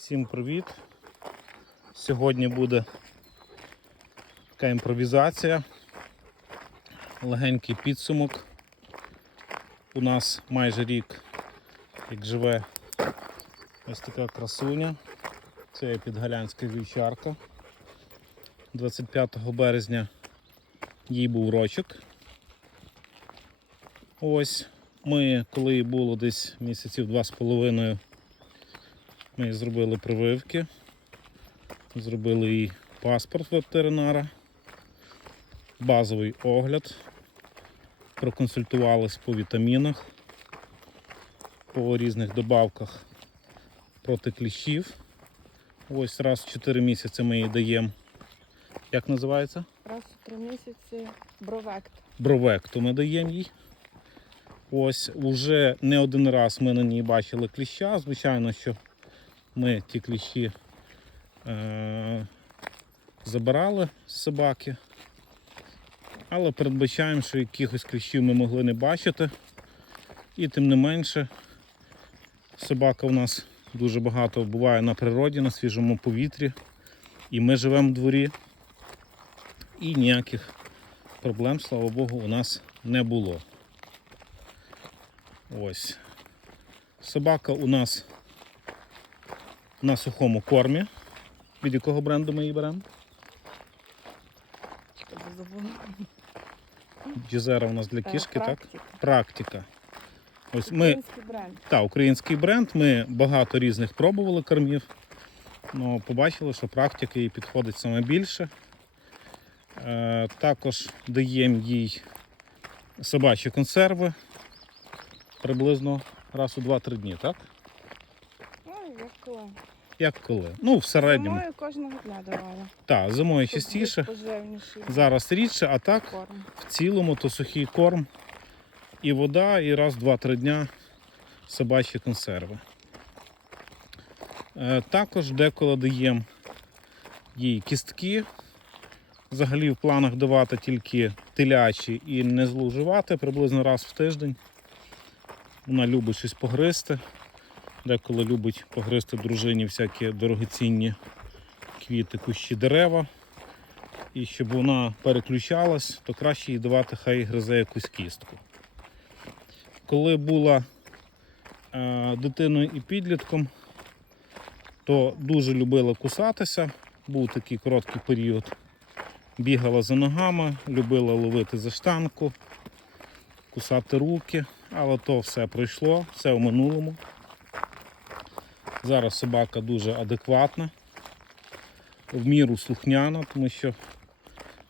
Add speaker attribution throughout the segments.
Speaker 1: Всім привіт! Сьогодні буде така імпровізація, легенький підсумок. У нас майже рік, як живе ось така красуня. Це підгалянська вівчарка. 25 березня їй був рочок. Ось ми, коли було десь місяців два з половиною, ми зробили прививки, зробили їй паспорт ветеринара, базовий огляд, проконсультувались по вітамінах, по різних добавках проти кліщів. Ось раз в 4 місяці ми їй даємо. Як називається?
Speaker 2: Раз у три місяці бровект.
Speaker 1: бровекту ми даємо їй. Ось уже не один раз ми на ній бачили кліща. Звичайно, що ми ті кліщі е- забирали з собаки. Але передбачаємо, що якихось кліщів ми могли не бачити. І тим не менше, собака у нас дуже багато буває на природі, на свіжому повітрі. І ми живемо в дворі. І ніяких проблем, слава Богу, у нас не було. Ось. Собака у нас на сухому кормі. Від якого бренду ми її беремо? Джезера у нас для
Speaker 2: Е,
Speaker 1: кішки, так?
Speaker 2: практика.
Speaker 1: Практика. Ось ми,
Speaker 2: Український бренд.
Speaker 1: та, український бренд, ми багато різних пробували кормів. але побачили, що практика їй підходить саме більше. Е, також даємо їй собачі консерви приблизно раз у 2-3 дні, так?
Speaker 2: Коли.
Speaker 1: Як коли? Ну, в середньому.
Speaker 2: Зимою кожного дня давала.
Speaker 1: Так, зимою
Speaker 2: щоб
Speaker 1: частіше,
Speaker 2: поживніший
Speaker 1: зараз рідше, а так
Speaker 2: корм.
Speaker 1: в цілому то сухий корм і вода, і раз 2-3 дня собачі консерви. Е, також деколи даємо їй кістки. Взагалі в планах давати тільки телячі і не зловживати приблизно раз в тиждень. Вона любить щось погризти. Деколи любить погризти дружині всякі дорогоцінні квіти, кущі дерева. І щоб вона переключалась, то краще їй давати, хай гризе якусь кістку. Коли була е, дитиною і підлітком, то дуже любила кусатися. Був такий короткий період. Бігала за ногами, любила ловити за штанку, кусати руки, але то все пройшло, все в минулому. Зараз собака дуже адекватна, в міру слухняна, тому що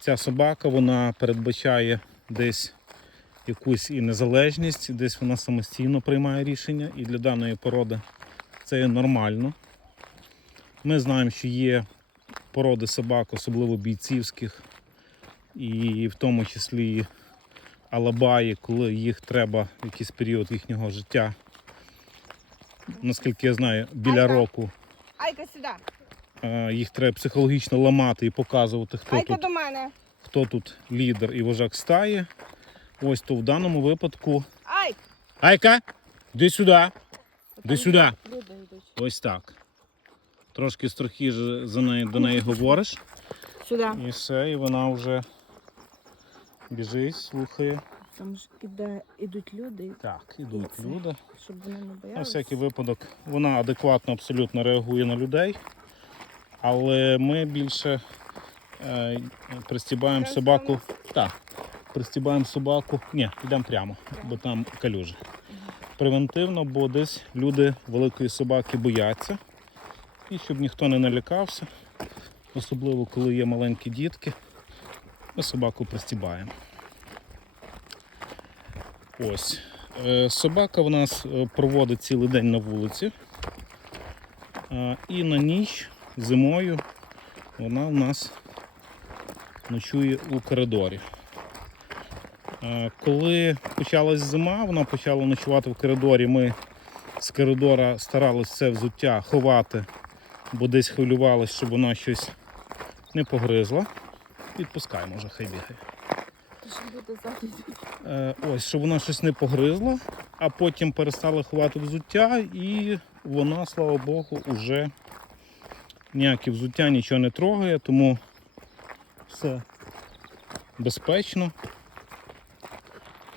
Speaker 1: ця собака вона передбачає десь якусь і незалежність, десь вона самостійно приймає рішення, і для даної породи це є нормально. Ми знаємо, що є породи собак, особливо бійцівських, і в тому числі алабаї, коли їх треба в якийсь період їхнього життя, наскільки я знаю, біля
Speaker 2: Айка.
Speaker 1: року
Speaker 2: Айка сюди!
Speaker 1: їх треба психологічно ламати і показувати, хто
Speaker 2: Айка
Speaker 1: тут
Speaker 2: до мене!
Speaker 1: хто тут лідер і вожак стаї. Ось то в даному випадку.
Speaker 2: Ай!
Speaker 1: Айка, іди сюди.
Speaker 2: Там
Speaker 1: сюди. Ось так. Трошки строхіше за неї до неї говориш.
Speaker 2: Сюди.
Speaker 1: І все, і вона вже біжить, слухає.
Speaker 2: Там ж іде, ідуть люди,
Speaker 1: Так, ідуть
Speaker 2: Це.
Speaker 1: люди.
Speaker 2: щоб вони не
Speaker 1: На всякий випадок вона адекватно абсолютно реагує на людей. Але ми більше е, пристібаємо собаку.
Speaker 2: там
Speaker 1: Так, пристібаємо собаку. Ні, йдемо прямо, бо там калюжі. Превентивно, бо десь люди великої собаки бояться. І щоб ніхто не налякався, особливо коли є маленькі дітки, ми собаку пристібаємо. Ось. Е, Собака в нас е, проводить цілий день на вулиці. І на ніч зимою вона в нас ночує у коридорі. Е, Коли почалась зима, вона почала ночувати в коридорі. Ми з коридора старалися це взуття ховати, бо десь хвилювалися, щоб вона щось не погризла. Відпускаємо вже, хай бігає.
Speaker 2: Щоб.
Speaker 1: Е, Ось, щоб вона щось не погризла, а потім перестала ховати взуття, і вона, слава Богу, уже ніякі взуття нічого не трогає, тому все безпечно.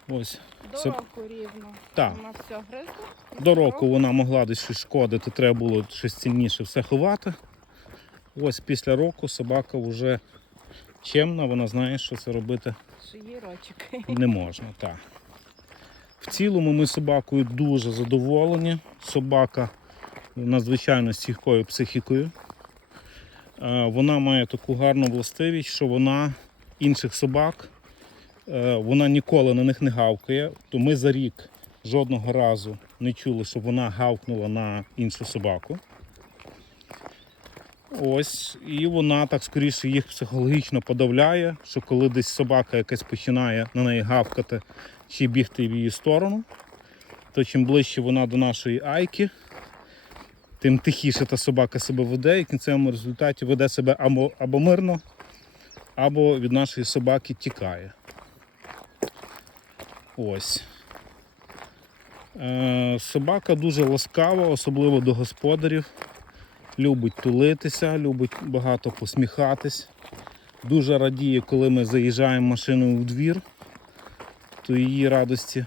Speaker 1: Ось.
Speaker 2: До
Speaker 1: Це-
Speaker 2: року рівно.
Speaker 1: Так.
Speaker 2: Вона все гризла.
Speaker 1: До року вона могла десь щось шкодити, треба було щось цінніше все ховати. Ось після року собака вже чемна, вона знає, що це робити
Speaker 2: Що
Speaker 1: не можна. Так. В цілому ми собакою дуже задоволені. Собака надзвичайно стійкою психікою. Е, Вона має таку гарну властивість, що вона інших собак, е, вона ніколи на них не гавкає. То ми за рік жодного разу не чули, щоб вона гавкнула на іншу собаку. Ось, і вона так скоріше їх психологічно подавляє, що коли десь собака якась починає на неї гавкати чи бігти в її сторону, то чим ближче вона до нашої айки, тим тихіше та собака себе веде і в кінцевому результаті веде себе або, або мирно, або від нашої собаки тікає. Ось. Е, собака дуже ласкава, особливо до господарів. Любить тулитися, любить багато посміхатись. Дуже радіє, коли ми заїжджаємо машиною в двір, то її радості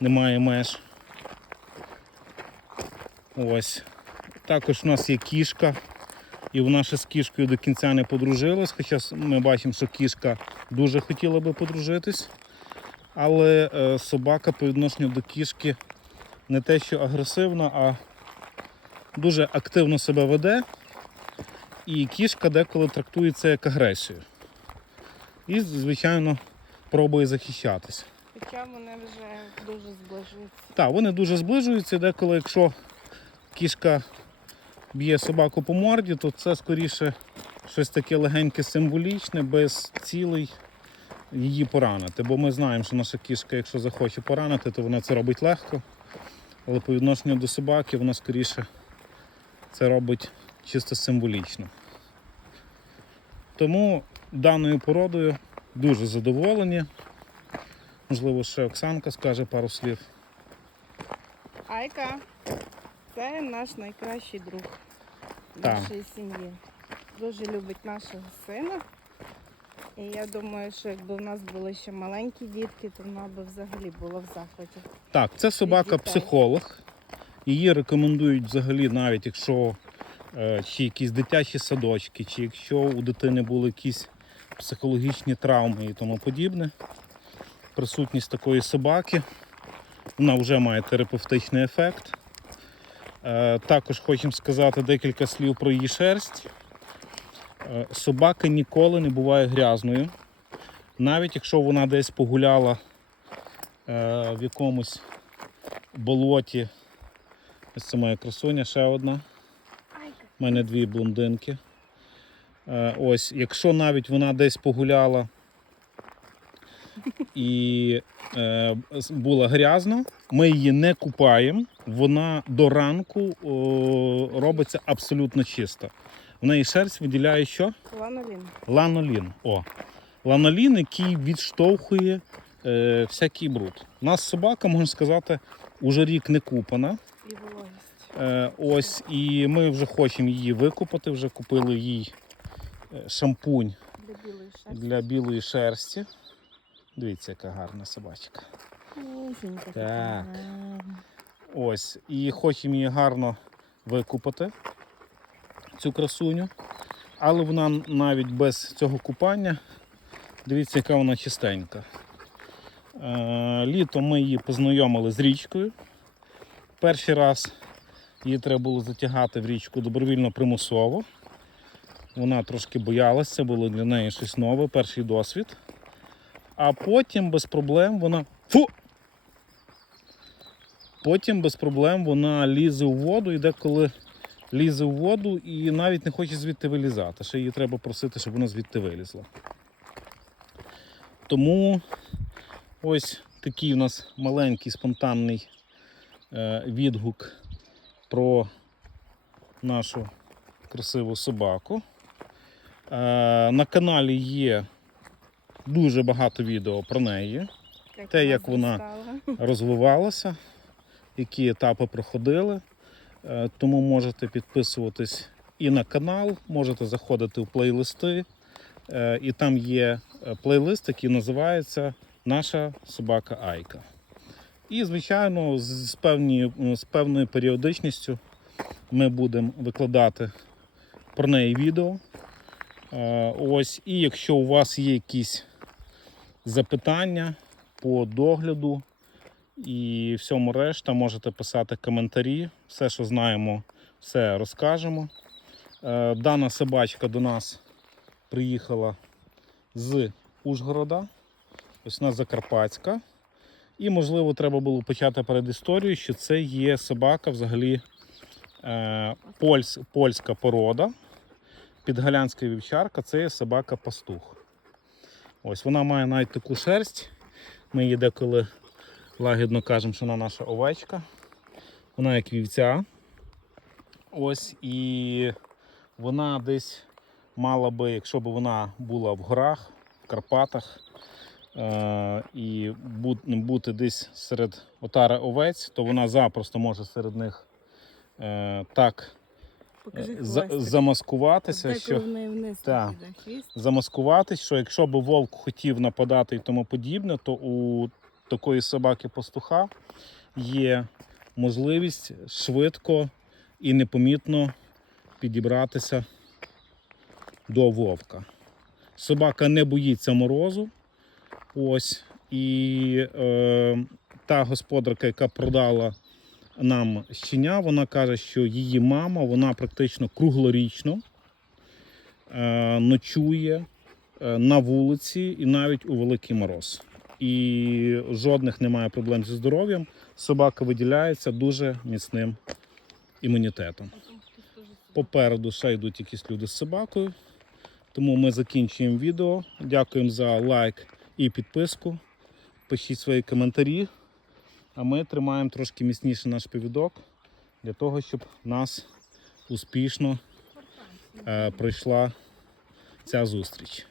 Speaker 1: немає меж. Ось. Також у нас є кішка, і вона ще з кішкою до кінця не подружилась, хоча ми бачимо, що кішка дуже хотіла би подружитись. Але е, собака по відношенню до кішки не те, що агресивна, а дуже активно себе веде. І кішка деколи трактує це як агресію. І, звичайно, пробує захищатися.
Speaker 2: Хоча вони вже дуже зближуються.
Speaker 1: Так, вони дуже зближуються. Деколи, якщо кішка б'є собаку по морді, то це скоріше щось таке легеньке символічне, без цілей її поранити. Бо ми знаємо, що наша кішка, якщо захоче поранити, то вона це робить легко. Але по відношенню до собаки вона скоріше це робить чисто символічно. Тому даною породою дуже задоволені. Можливо, ще Оксанка скаже пару слів.
Speaker 2: Айка, це наш найкращий друг
Speaker 1: Так.
Speaker 2: нашої сім'ї. Дуже любить нашого сина. І я думаю, що якби в нас були ще маленькі дітки, то вона би взагалі була в захваті.
Speaker 1: Так, це собака-психолог. Її рекомендують взагалі, навіть якщо е, чи якісь дитячі садочки, чи якщо у дитини були якісь психологічні травми і тому подібне. Присутність такої собаки, вона вже має терапевтичний ефект. Е, також хочемо сказати декілька слів про її шерсть. Е, собака ніколи не буває грязною. Навіть якщо вона десь погуляла в якомусь болоті. Ось це моя красуня, ще одна. У мене дві блондинки. Е, Ось, якщо навіть вона десь погуляла і е, була грязна, ми її не купаємо. Вона до ранку о, робиться абсолютно чиста. В неї шерсть виділяє що?
Speaker 2: Ланолін.
Speaker 1: Ланолін. О. Ланолін, який відштовхує е, всякий бруд. У нас собака, можна сказати, уже рік не купана.
Speaker 2: І вологість.
Speaker 1: Е, ось, і ми вже хочемо її викупати, вже купили їй е, шампунь
Speaker 2: Для білої шерсті.
Speaker 1: для білої шерсті. Дивіться, яка гарна собачка.
Speaker 2: Нюсенька
Speaker 1: Так. Ось, і хочемо її гарно викупати, цю красуню. Але вона навіть без цього купання, дивіться, яка вона чистенька. Е, літом ми її познайомили з річкою. Перший раз її треба було затягати в річку добровільно примусово. Вона трошки боялася, було для неї щось нове, перший досвід. А потім без проблем вона. Фу! Потім без проблем вона лізе у воду і деколи лізе у воду і навіть не хоче звідти вилізати. Ще її треба просити, щоб вона звідти вилізла. Тому ось такий у нас маленький спонтанний відгук про нашу красиву собаку. Е, на каналі є дуже багато відео про неї Те, як вона-
Speaker 2: застала.
Speaker 1: розвивалася, які етапи проходили. Е, Тому можете підписуватись і на канал, можете заходити в плейлисти. Е, і там є е, плейлист, який називається Наша собака Айка. І, звичайно, з, певні, з певною періодичністю ми будемо викладати про неї відео. Ось, і якщо у вас є якісь запитання по догляду і всьому решта, можете писати коментарі. Все, що знаємо, все розкажемо. Е, Дана собачка до нас приїхала з Ужгорода. Ось вона Закарпатська. І, можливо, треба було почати перед історією, що це є собака взагалі е, польсь, польська порода. Підгалянська вівчарка це є собака пастух. Ось вона має навіть таку шерсть. Ми її деколи лагідно кажемо, що вона наша овечка. Вона як вівця. Ось і вона десь мала би, якщо б вона була в горах, в Карпатах і бути десь серед отари овець, то вона запросто може серед них е- так е, за- замаскуватися, що
Speaker 2: вниз піде
Speaker 1: замаскуватись, що якщо б вовк хотів нападати і тому подібне, то у такої собаки пастуха є можливість швидко і непомітно підібратися до вовка. Собака не боїться морозу. Ось. І е, та господарка, яка продала нам щеня, вона каже, що її мама вона практично круглорічно е, ночує е, на вулиці і навіть у великий мороз. І жодних немає проблем зі здоров'ям. Собака виділяється дуже міцним імунітетом. Попереду ще йдуть якісь люди з собакою. Тому ми закінчуємо відео. Дякуємо за лайк і підписку. Пишіть свої коментарі. А ми тримаємо трошки міцніше наш повідок для того, щоб нас успішно е, пройшла ця зустріч.